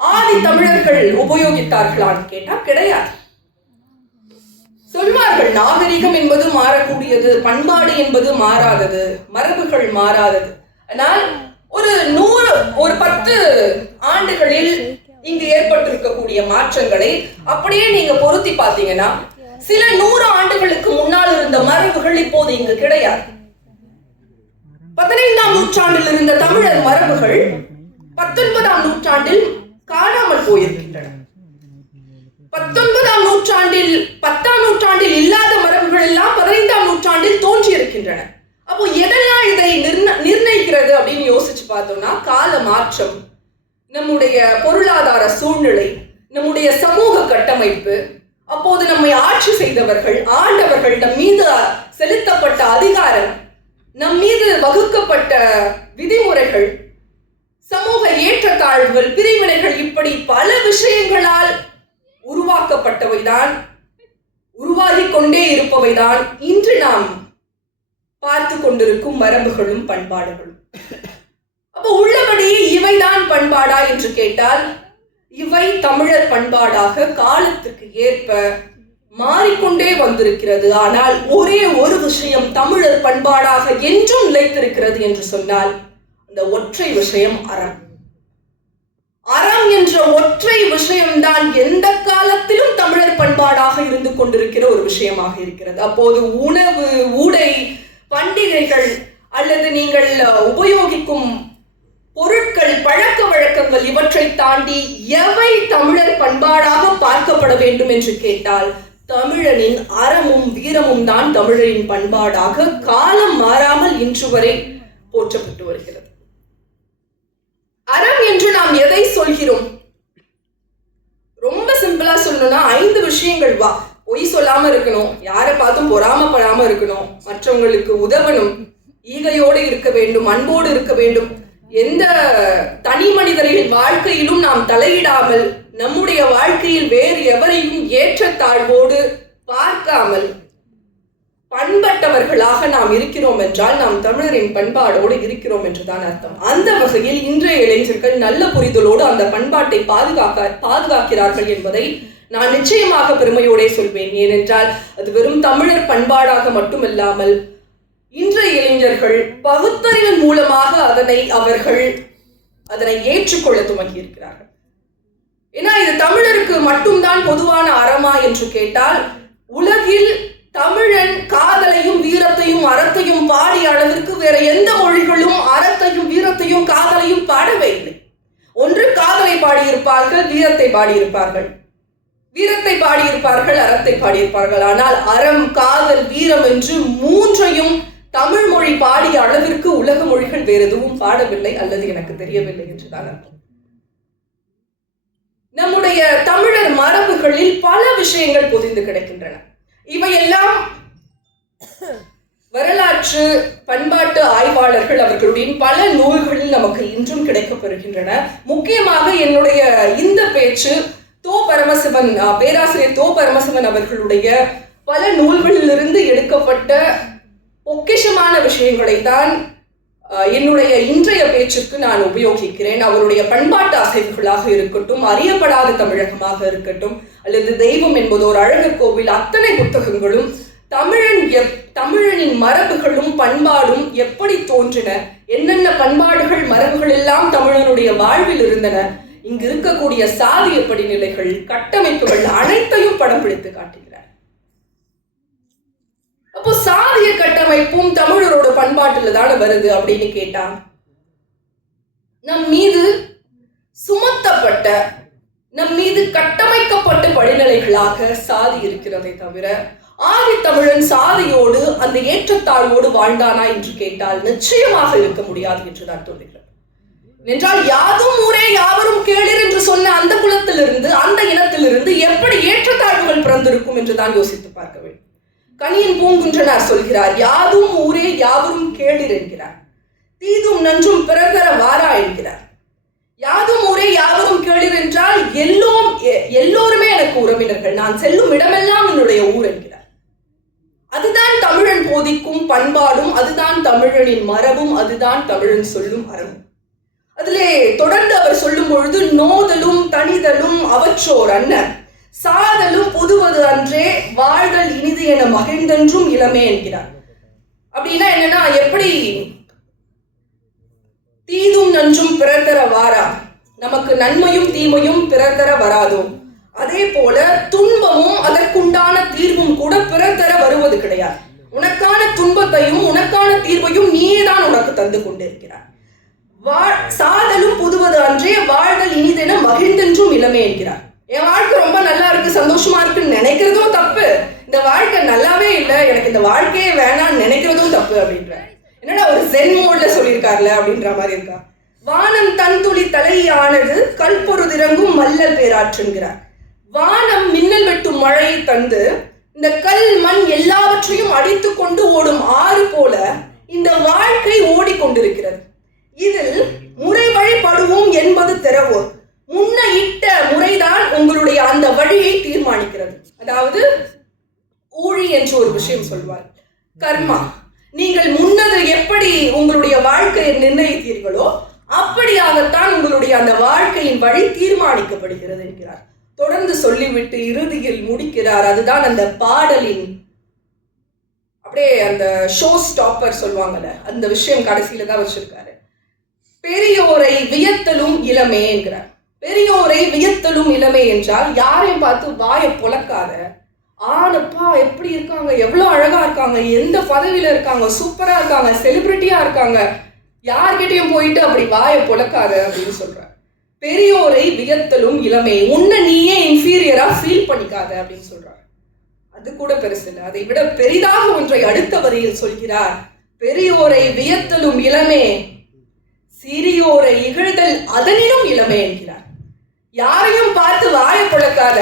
ஆதி தமிழர்கள் உபயோகித்தார்களான்னு கேட்டா கிடையாது. சொல்வார்கள் நாகரிகம் என்பது மாறக்கூடியது, பண்பாடு என்பது மாறாதது, மரபுகள் மாறாதது. ஆனால் ஒரு 10 ஆண்டுகளில் இங்கு ஏற்பட்டிருக்கக்கூடிய மாற்றங்களை அப்படியே நீங்க பொருத்தி பார்த்தீங்கன்னா சில 100 ஆண்டுகளுக்கு முன்னால் இருந்த மரபுகள் இப்போது இங்கு கிடையாது. 15ஆம் நூற்றாண்டில் இருந்த தமிழர் மரபுகள் 19ஆம் நூற்றாண்டில் காணாமல் போயிருக்கின்றன. 19ஆம் நூற்றாண்டில் 10ஆம் நூற்றாண்டில் இல்லாத மரபுகள் எல்லாம் 15ஆம் நூற்றாண்டில் தோன்றி இருக்கின்றன. அப்போ எதெல்லாம் இதை நிர்ணயிக்கிறது அப்படின்னு யோசிச்சு பார்த்தோம்னா, கால மாற்றம், நம்முடைய பொருளாதார சூழ்நிலை, நம்முடைய சமூக கட்டமைப்பு, அப்போது நம்மை ஆட்சி செய்தவர்கள், ஆண்டவர்கள், நம் மீது செலுத்தப்பட்ட அதிகாரம், நம் மீது வகுக்கப்பட்ட விதிமுறைகள், சமூக ஏற்றத்தாழ்வுகள், பிரிவினைகள், இப்படி பல விஷயங்களால் உருவாக்கப்பட்டவைதான், உருவாகிக் கொண்டே இருப்பவைதான் இன்று நாம் பார்த்து கொண்டிருக்கும் மரபுகளும் பண்பாடுகளும். அப்போ உள்ளபடி இவைதான் பண்பாடா என்று கேட்டால், இவை தமிழர் பண்பாடாக காலத்துக்கு ஏற்ப மாறிக்கொண்டே வந்திருக்கிறது. ஆனால் ஒரே ஒரு விஷயம் தமிழர் பண்பாடாக என்றும் நிலைத்திருக்கிறது என்று சொன்னால் அந்த ஒற்றை விஷயம் அறம். அறம் என்ற ஒற்றை விஷயம்தான் எந்த காலத்திலும் தமிழர் பண்பாடாக இருந்து கொண்டிருக்கிற ஒரு விஷயமாக இருக்கிறது. அப்போது உணவு, உடை, பண்டிகைகள் அல்லது நீங்கள் உபயோகிக்கும் பொருட்கள், பழக்க வழக்கங்கள், இவற்றை தாண்டி எவை தமிழர் பண்பாடாக பார்க்கப்பட வேண்டும் என்று கேட்டால் தமிழனின் அறமும் வீரமும் தான் தமிழரின் பண்பாடாக காலம் மாறாமல் இன்று வரை போற்றப்பட்டு வருகிறது. அறம் என்று நாம் எதை சொல்கிறோம்? ரொம்ப சிம்பிளா சொல்லணும்னா 5 விஷயங்கள். பொய் சொல்லாம இருக்கணும், யாரை பார்த்தும் பொறாமப்படாம இருக்கணும், மற்றவங்களுக்கு உதவணும், ஈகையோடு இருக்க வேண்டும், அன்போடு இருக்க வேண்டும், எந்த தனி மனிதரின் வாழ்க்கையிலும் நாம் தலையிடாமல், நம்முடைய வாழ்க்கையில் வேறு எவரையும் ஏற்றத்தாழ்வோடு பார்க்காமல் பண்பட்டவர்களாக நாம் இருக்கிறோம் என்றால் நாம் தமிழரின் பண்பாடோடு இருக்கிறோம் என்றுதான் அர்த்தம். அந்த வகையில் இன்றைய இளைஞர்கள் நல்ல புரிதலோடு அந்த பண்பாட்டை பாதுகாக்கிறார்கள் என்பதை நான் நிச்சயமாக பெருமையோட சொல்வேன். ஏனென்றால் அது வெறும் தமிழர் பண்பாடாக மட்டுமல்லாமல் இன்றைய இளைஞர்கள் பகுத்தறிவின் மூலமாக அதனை ஏற்றுக்கொள்ள துவங்கி இருக்கிறார்கள். ஏன்னா இது தமிழருக்கு மட்டும்தான் பொதுவான அறமா என்று கேட்டால், உலகில் தமிழன் காதலையும் வீரத்தையும் அறத்தையும் பாடிய அளவிற்கு வேற எந்த மொழிகளும் அறத்தையும் வீரத்தையும் காதலையும் பாடவே இல்லை. ஒன்று காதலை பாடியிருப்பார்கள், வீரத்தை பாடியிருப்பார்கள், வீரத்தை பாடியிருப்பார்கள், அறத்தை பாடியிருப்பார்கள். ஆனால் அறம், காதல், வீரம் என்று 3ஐயும் தமிழ் மொழி பாடிய அளவிற்கு உலக மொழிகள் வேறு எதுவும் பாடவில்லை, அல்லது எனக்கு தெரியவில்லை என்றுதான் அர்த்தம். நம்முடைய தமிழர் மரபுகளில் பல விஷயங்கள் பொதிந்து கிடக்கின்றன. இவையெல்லாம் வரலாற்று பண்பாட்டு ஆய்வாளர்கள் அவர்களுடைய பல நூல்களில் நமக்கு இன்றும் கிடைக்கப்பெறுகின்றன. முக்கியமாக என்னுடைய இந்த பேச்சு பேராசிரியர் தோ பரமசிவன் அவர்களுடைய பல நூல்களிலிருந்து எடுக்கப்பட்ட பொக்கிஷமான விஷயங்களை தான் என்னுடைய இன்றைய பேச்சுக்கு நான் உபயோகிக்கிறேன். அவருடைய பண்பாட்டு அசைவுகளாக இருக்கட்டும், அறியப்படாத தமிழகமாக இருக்கட்டும், அல்லது தெய்வம் என்பது ஒரு அழகர் கோவில், அத்தனை புத்தகங்களும் தமிழனின் மரபுகளும் பண்பாடும் எப்படி தோன்றின, என்னென்ன பண்பாடுகள் மரபுகள் எல்லாம் தமிழனுடைய வாழ்வில் இருந்தன, இங்கு இருக்கக்கூடிய சாதிய படிநிலைகள், கட்டமைப்புகள் அனைத்தையும் படம் பிடித்து காட்டுகிறார். அப்போ சாதிய கட்டமைப்பும் தமிழரோட பண்பாட்டுல தானே வருது அப்படின்னு கேட்டா, நம் மீது சுமத்தப்பட்ட, நம் மீது கட்டமைக்கப்பட்ட படிநிலைகளாக சாதி இருக்கிறதை தவிர ஆதி தமிழன் சாதியோடு அந்த ஏற்றத்தாழ்வோடு வாழ்ந்தானா என்று கேட்டால் நிச்சயமாக இருக்க முடியாது என்றுதான் தோன்றுகிறது. என்றால் யாதும் ஊரே யாவரும் கேளிர் என்று சொன்ன அந்த குலத்திலிருந்து, அந்த இனத்திலிருந்து எப்படி ஏற்றத்தாழ்வுகள் பிறந்திருக்கும் என்றுதான் யோசித்து பார்க்க வேண்டும். கனியன் பூங்குன்றனார் சொல்கிறார், யாதும் ஊரே யாவரும் கேளிர் என்கிறார், தீதும் நன்றும் பிறந்தர வாரா என்கிறார். யாதும் ஊரே யாவரும் கேளிர் என்றால் எல்லோருமே எனக்கு உறவினர்கள், நான் செல்லும் இடமெல்லாம் என்னுடைய ஊர் என்கிறார். அதுதான் தமிழன் போதிக்கும் பண்பாடும், அதுதான் தமிழனின் மரபும், அதுதான் தமிழன் சொல்லும் அறமும். அதிலே தொடர்ந்து அவர் சொல்லும் பொழுது நோதலும் அவற்றோர் அன்னர் சாதலும் புதுவது அன்றே வாழ்தல் இனிது என மகிழ்ந்தென்றும் இளமே என்கிறார். அப்படின்னா என்னன்னா, எப்படி தீதும் நன்றும் பிறர் தர வாரா, நமக்கு நன்மையும் தீமையும் பிறர் தர வராதோ, அதே போல துன்பமும் அதற்குண்டான தீர்வும் கூட பிறர் தர வருவது கிடையாது. உனக்கான துன்பத்தையும் உனக்கான தீர்வையும் நீயே தான் உனக்கு தந்து கொண்டிருக்கிறார். சாதலும் புதுவது அன்றே வாழ்தல் இனிதென மகிழ்ந்தென்றும் இளமே என்கிறார். என் வாழ்க்கை ரொம்ப நல்லா இருக்கு, சந்தோஷமா இருக்குன்னு நினைக்கிறதும் தப்பு, இந்த வாழ்க்கை நல்லாவே இல்லை, எனக்கு இந்த வாழ்க்கையே வேணான்னு நினைக்கிறதும் தப்பு அப்படின்ற. என்னடா ஒரு ஜென் மோட்ல சொல்லியிருக்காருல அப்படின்ற மாதிரி இருக்கா. வானம் தன் துளி தலையானது கல்பொருதிறங்கும் மல்லல் பேராற்றுங்கிறார். வானம் மின்னல் வெட்டும் மழையை தந்து இந்த கல் மண் எல்லாவற்றையும் அடித்து கொண்டு ஓடும் ஆறு போல இந்த வாழ்க்கை ஓடிக்கொண்டிருக்கிறது. இதில் முறை வழிபடுவோம் என்பது திறவோர், முன்ன இட்ட முறைதான் உங்களுடைய அந்த வழியை தீர்மானிக்கிறது. அதாவது ஊழி என்று ஒரு விஷயம் சொல்வார், கர்மா. நீங்கள் முன்னது எப்படி உங்களுடைய வாழ்க்கையை நிர்ணயித்தீர்களோ அப்படியாகத்தான் உங்களுடைய அந்த வாழ்க்கையின் வழி தீர்மானிக்கப்படுகிறது என்கிறார். தொடர்ந்து சொல்லிவிட்டு இறுதியில் முடிக்கிறார். அதுதான் அந்த பாடலின் அப்படியே அந்த ஷோ ஸ்டாப்பர் சொல்லுவாங்கல்ல, அந்த விஷயம் கடைசியில தான் வச்சிருக்காரு. பெரியோரை வியத்தலும் இளமே என்கிறார். பெரியோரை வியத்தலும் இளமே என்றால் யாரையும் பார்த்து வாயை பொளக்காத, ஆனப்பா எப்படி இருக்காங்க, எவ்வளவு அழகா இருக்காங்க, எந்த பதவியில இருக்காங்க, சூப்பரா இருக்காங்க, செலிபிரிட்டியா இருக்காங்க, யார்கிட்டையும் போயிட்டு அப்படி வாயை பொளக்காத அப்படின்னு சொல்றார். பெரியோரை வியத்தலும் இளமே, உன்னை நீயே இன்ஃபீரியரா ஃபீல் பண்ணிக்காத அப்படின்னு சொல்றார். அது கூட பெருசு இல்லை, அதை விட பெரிதாக ஒன்றை அடுத்த வரியில் சொல்கிறார். பெரியோரை வியத்தலும் இளமே, சிறியோரை இகழ்தல் அதனிலும் இளமே என்கிறார். யாரையும் பார்த்து வாயை பொளக்காத,